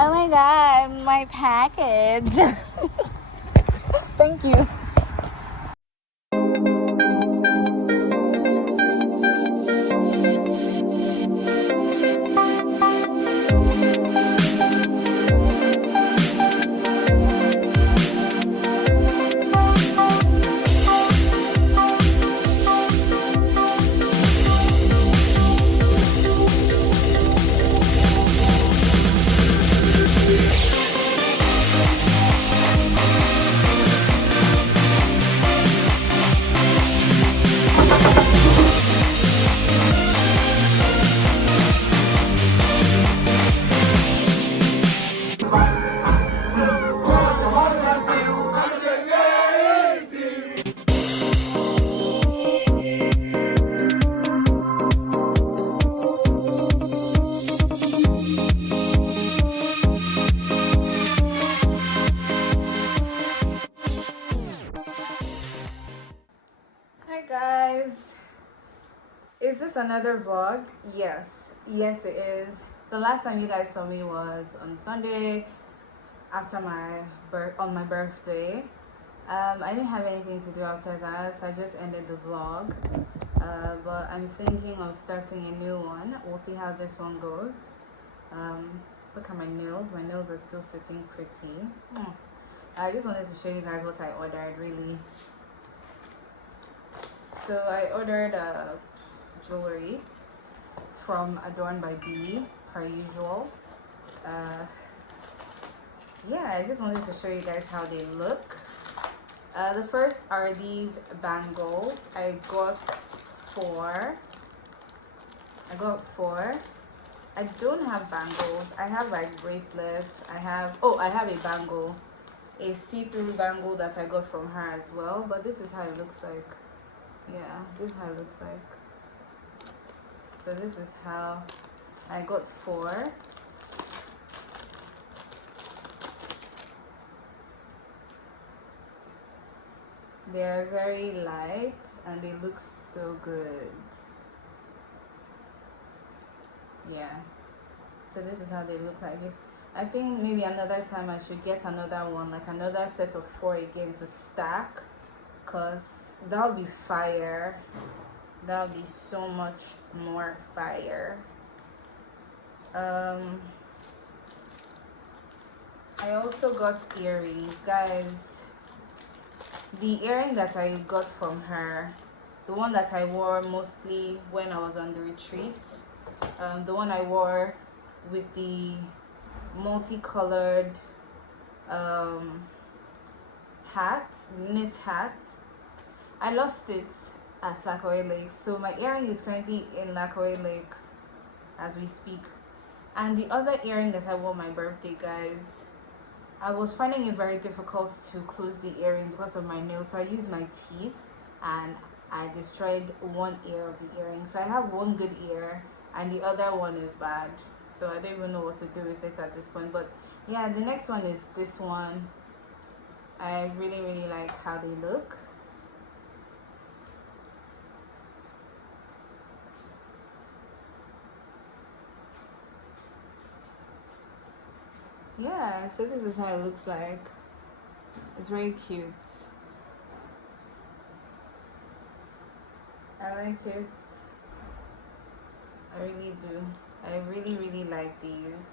Oh my god, my package. Thank you. Hi guys, is this another vlog? Yes it is. The last time you guys saw me was on Sunday after on my birthday. I didn't have anything to do after that, so I just ended the vlog. But I'm thinking of starting a new one. We'll see how this one goes. Look at my nails. My nails are still sitting pretty. I just wanted to show you guys what I ordered, really. So I ordered jewelry from Adorn by B, per usual. Yeah, I just wanted to show you guys how they look. The first are these bangles. I got four. I don't have bangles. I have like bracelets. I have a bangle, a see-through bangle that I got from her as well. But this is how it looks like. Yeah, this is how it looks like. So this is how I got four. They are very light and they look so good. Yeah, so this is how they look like. I think maybe another time I should get another one, like another set of four again to stack, because that would be fire. That would be so much more fire. I also got earrings, guys. The earring that I got from her, the one that I wore mostly when I was on the retreat, the one I wore with the multicolored hat, knit hat, I lost it at Lakoi Lakes. So my earring is currently in Lakoi Lakes as we speak. And the other earring that I wore on my birthday, guys, I was finding it very difficult to close the earring because of my nails. So I used my teeth and I destroyed one ear of the earring. So I have one good ear and the other one is bad. So I don't even know what to do with it at this point. But yeah, the next one is this one. I really like how they look. Yeah, so this is how it looks like. It's very cute. I like it. I really do. I really like these.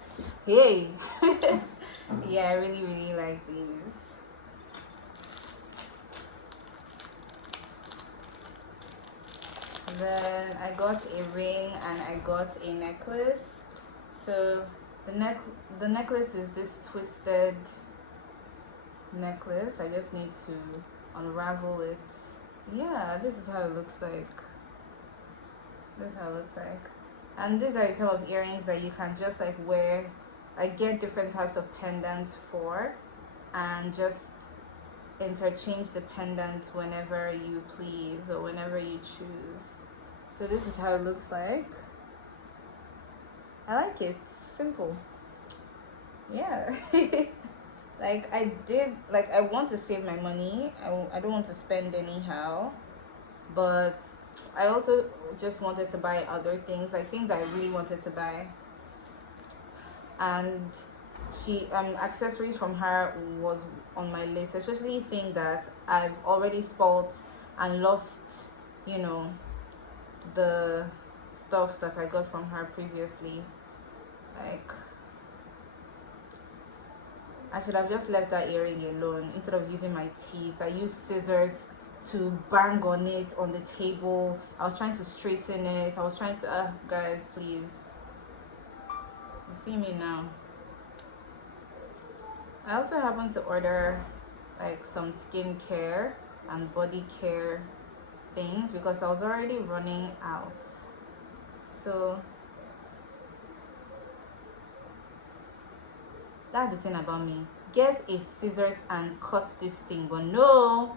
Hey! Yeah, I really like these. Then I got a ring and I got a necklace. So the necklace is this twisted necklace. I just need to unravel it. Yeah, this is how it looks like. This is how it looks like. And these are the type of earrings that you can just like wear, like get different types of pendants for, and just interchange the pendant whenever you please or whenever you choose. So this is how it looks like. I like it. Simple. Yeah. Like I want to save my money. I don't want to spend anyhow, but I also just wanted to buy other things, like things I really wanted to buy. And she accessories from her was on my list, especially seeing that I've already spoiled and lost, you know, the stuff that I got from her previously. Like, I should have just left that earring alone instead of using my teeth. I used scissors to bang on it on the table. I was trying to straighten it. I was trying to guys, please, you see me now. I also happened to order like some skincare and body care things because I was already running out. So that's the thing about me. Get a scissors and cut this thing, but no,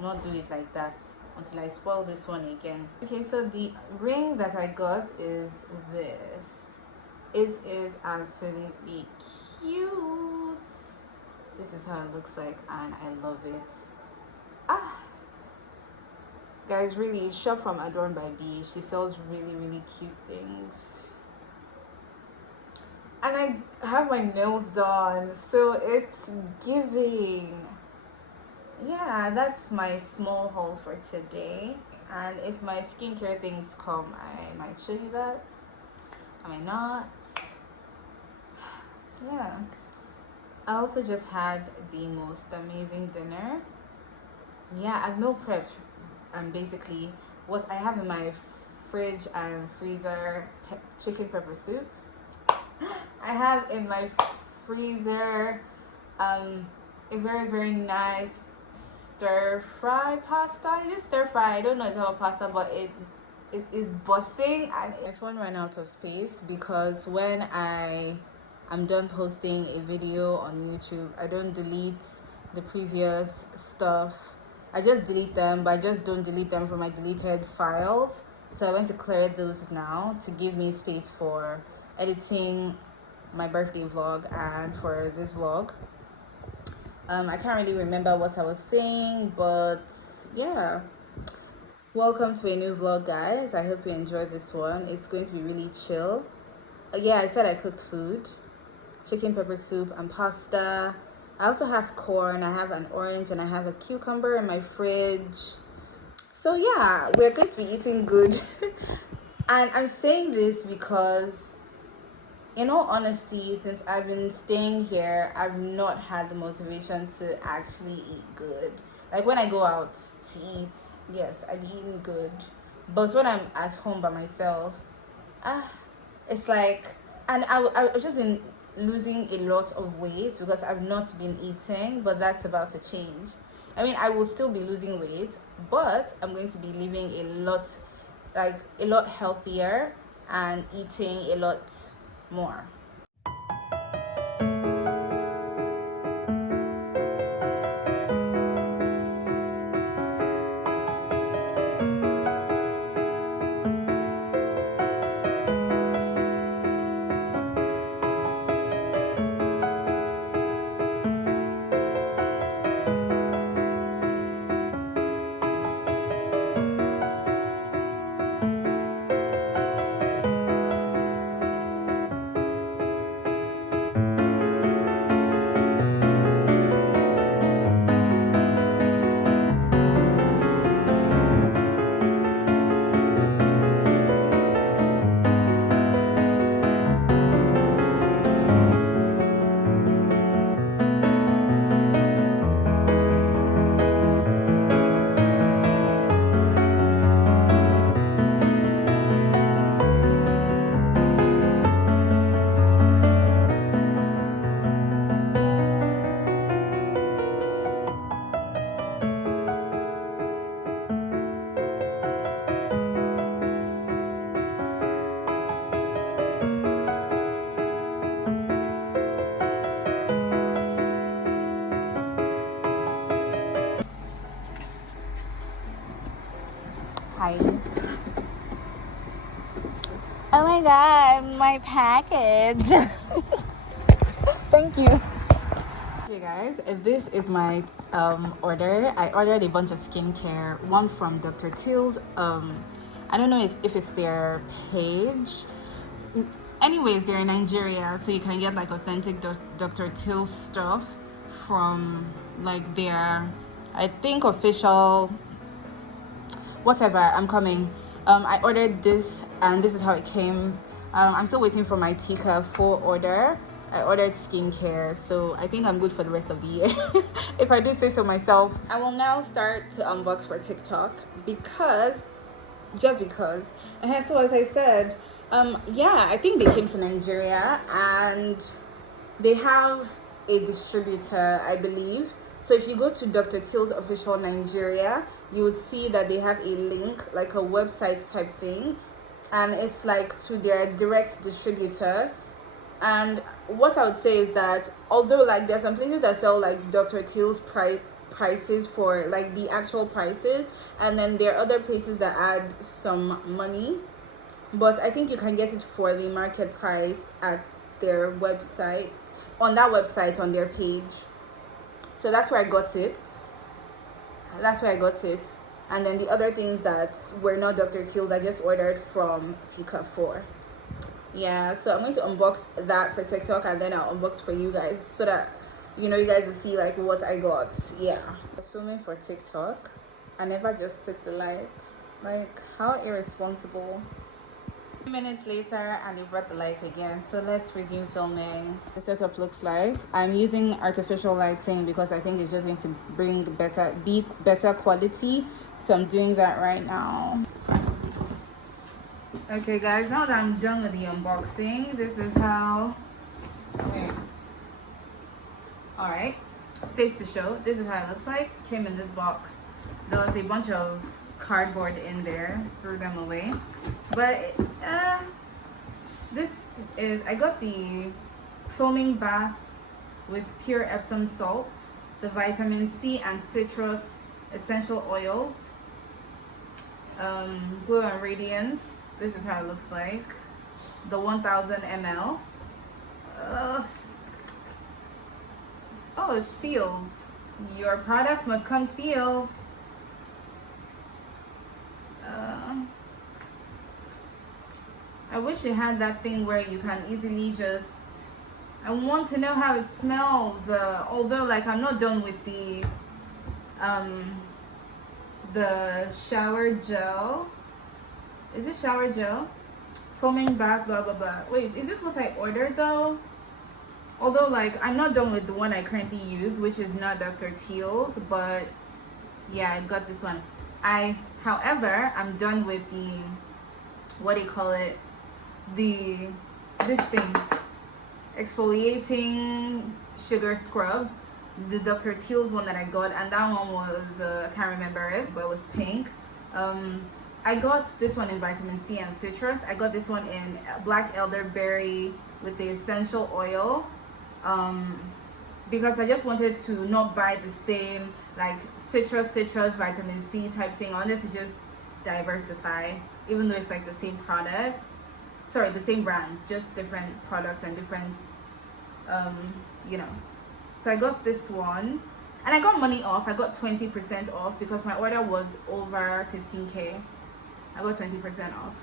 not do it like that until I spoil this one again. Okay, so the ring that I got is this. It is absolutely cute. This is how it looks like and I love it. Guys, really shop from Adorn by B. She sells really cute things. And I have my nails done, so it's giving. Yeah, that's my small haul for today. And if my skincare things come, I might show you that. I might not. Yeah. I also just had the most amazing dinner. Yeah, I've meal prepped basically what I have in my fridge and freezer: chicken pepper soup. I have in my freezer a very nice stir fry pasta. Is it stir fry? I don't know if it's about pasta, but it is buzzing. And my phone ran out of space because when I am done posting a video on YouTube, I don't delete the previous stuff. I just delete them, but I just don't delete them from my deleted files. So I went to clear those now to give me space for editing my birthday vlog and for this vlog. I can't really remember what I was saying, but yeah. Welcome to a new vlog, guys. I hope you enjoyed this one. It's going to be really chill. Yeah, I said I cooked food: chicken pepper soup and pasta. I also have corn, I have an orange, and I have a cucumber in my fridge. So yeah, we're going to be eating good. And I'm saying this because, in all honesty, since I've been staying here, I've not had the motivation to actually eat good. Like when I go out to eat, yes, I'm eating good. But when I'm at home by myself, it's like, and I've just been losing a lot of weight because I've not been eating, but that's about to change. I mean, I will still be losing weight, but I'm going to be living a lot healthier and eating a lot more. Hi. Oh my god, my package. Thank you. Okay guys, this is my order. I ordered a bunch of skincare, one from Dr. Teal's. I don't know if it's their page. anyways, they're in Nigeria, so you can get like authentic Dr. Till stuff from like their, I think, official whatever. I'm coming. I ordered this and this is how it came. I'm still waiting for my Tika full order. I ordered skincare, so I think I'm good for the rest of the year. If I do say so myself. I will now start to unbox for TikTok because just because. And so as I said, yeah, I think they came to Nigeria and they have a distributor, I believe. So if you go to Dr. Till's official Nigeria, you would see that they have a link, like a website type thing, and it's like to their direct distributor. And what I would say is that although like there's some places that sell like Dr. Till's prices for like the actual prices, and then there are other places that add some money, but I think you can get it for the market price at their website, on that website, on their page. So that's where I got it. And then the other things that were not Dr. Till's, I just ordered from Tika 4. Yeah, so I'm going to unbox that for TikTok, and then I'll unbox for you guys so that you know, you guys will see like what I got. Yeah, I was filming for TikTok. I never just took the lights. Like, how irresponsible. Minutes later and they brought the light again, so let's resume filming. The setup looks like I'm using artificial lighting because I think it's just going to bring better quality, so I'm doing that right now. Okay guys, now that I'm done with the unboxing, this is how all right, safe to show, this is how it looks like. Came in this box. There was a bunch of cardboard in there, threw them away, but this is, I got the foaming bath with pure Epsom salt, the vitamin C and citrus essential oils, glow and radiance. This is how it looks like, the 1000 ml. Oh, it's sealed. Your product must come sealed. I wish it had that thing where you can easily just, I want to know how it smells, although like I'm not done with the shower gel. Is it shower gel? Foaming bath, blah blah blah. Wait, is this what I ordered though? Although like I'm not done with the one I currently use, which is not Dr. Till's, but yeah, I got this one. However, I'm done with the, what do you call it, this thing, exfoliating sugar scrub, the Dr. Till's one that I got, and that one was I can't remember it, but it was pink. I got this one in vitamin C and citrus. I got this one in black elderberry with the essential oil, because I just wanted to not buy the same like citrus vitamin C type thing. I wanted to just diversify, even though it's like the same product, sorry, the same brand, just different product and different you know. So I got this one and I got money off. I got 20% off because my order was over 15k. I got 20% off.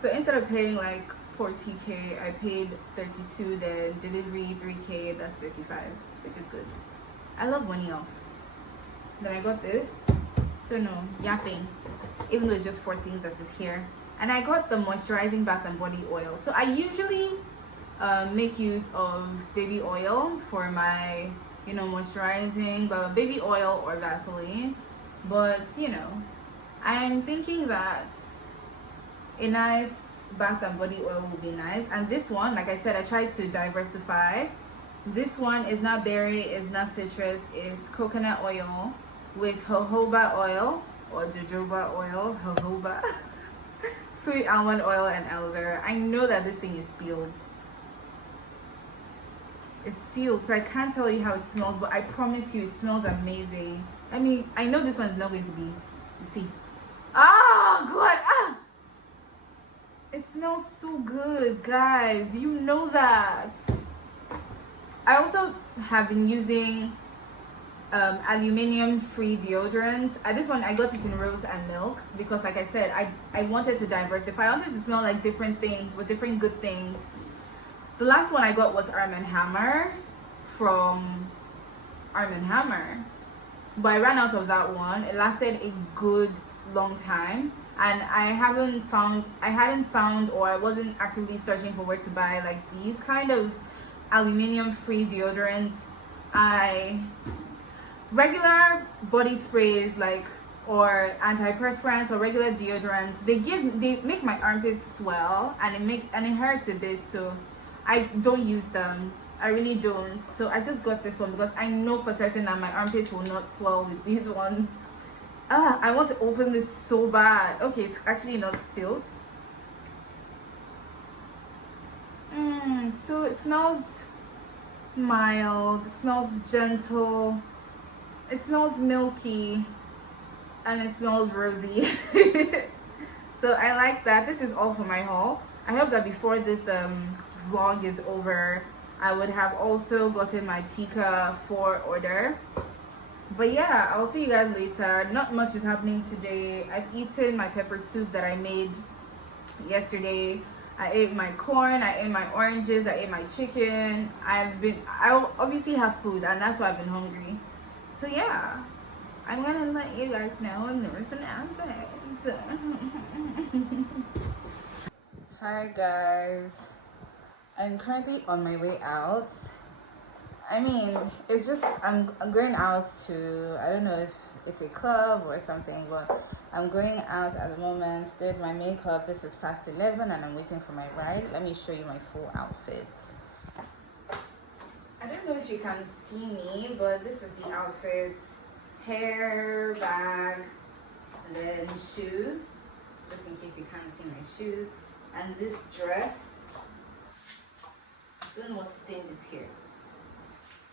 So instead of paying like 40k, I paid 32, then delivery 3k, that's 35, which is good. I love money off. Then I got this, so no, yapping, even though it's just 4 things that is here. And I got the moisturizing bath and body oil. So I usually make use of baby oil for my, you know, moisturizing, but baby oil or Vaseline. But you know, I'm thinking that a nice bath and body oil would be nice. And this one, like I said, I tried to diversify. This one is not berry, it's not citrus, it's coconut oil with jojoba oil or jojoba oil, jojoba, sweet almond oil, and aloe vera. I know that this thing is sealed. It's sealed, so I can't tell you how it smells, but I promise you it smells amazing. I mean, I know this one's not going to be, you see. Oh god, ah! It smells so good, guys. You know that. I also have been using aluminium free deodorant. This one I got it in rose and milk because, like I said, I wanted to diversify. I wanted to smell like different things with different good things. The last one I got was Arm & Hammer from Arm & Hammer, but I ran out of that one. It lasted a good long time, and I hadn't found, or I wasn't actively searching for where to buy like these kind of aluminium free deodorants. Regular body sprays, like, or antiperspirants or regular deodorants, they make my armpits swell, and it hurts a bit, so I don't use them. I really don't. So I just got this one because I know for certain that my armpits will not swell with these ones. I want to open this so bad. Okay, it's actually not sealed. So it smells mild, it smells gentle, it smells milky, and it smells rosy. So I like that. This is all for my haul. I hope that before this vlog is over, I would have also gotten my Tika 4 order. But yeah, I'll see you guys later. Not much is happening today. I've eaten my pepper soup that I made yesterday. I ate my corn, I ate my oranges, I ate my chicken. I obviously have food, and that's why I've been hungry. So yeah, I'm gonna let you guys know I'm nursing outfits. Hi guys, I'm currently on my way out. I mean, it's just I'm going out to, I don't know if it's a club or something, but I'm going out at the moment. Did my makeup. This is past 11 and I'm waiting for my ride. Let me show you my full outfit. I don't know if you can see me, but this is the outfit. Hair, bag, and then shoes, just in case you can't see my shoes, and this dress. I don't know what stained it's here,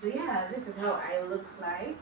but yeah, this is how I look like.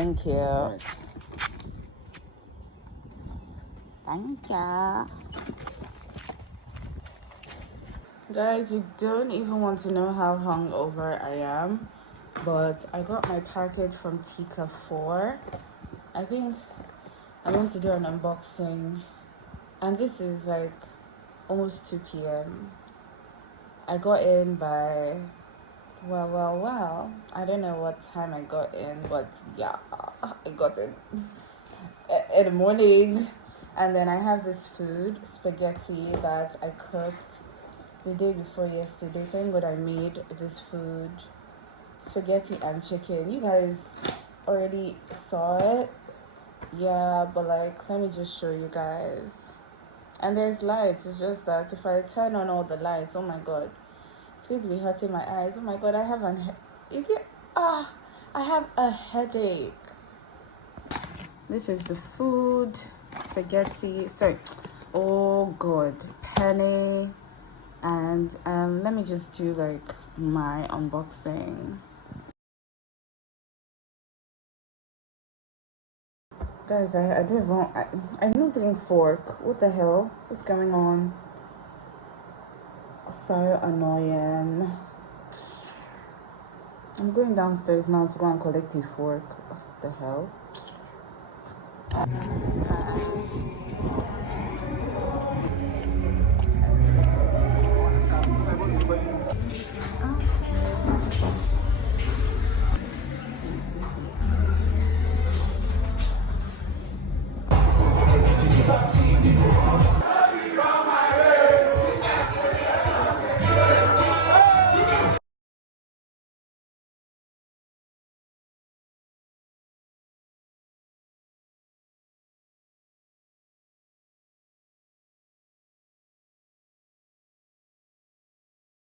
Thank you. All right. Thank you. Guys, you don't even want to know how hungover I am, but I got my package from Tika 4. I think I want to do an unboxing, and this is like almost 2 p.m. I got in by, well, I don't know what time I got in, but yeah, I got in the morning. And then I have this food, spaghetti, that I cooked the day before yesterday. Thank God I made this food, spaghetti and chicken. You guys already saw it. Yeah, but like, let me just show you guys. And there's lights. It's just that if I turn on all the lights, oh my God, it's going to be hurting my eyes. Oh my God, I have I have a headache. This is the food, spaghetti. Sorry. Oh God, penne. And let me just do like my unboxing. Guys, I don't even, I don't think fork. What the hell? What's going on? So annoying. I'm going downstairs now to go and collect a fork. What the hell?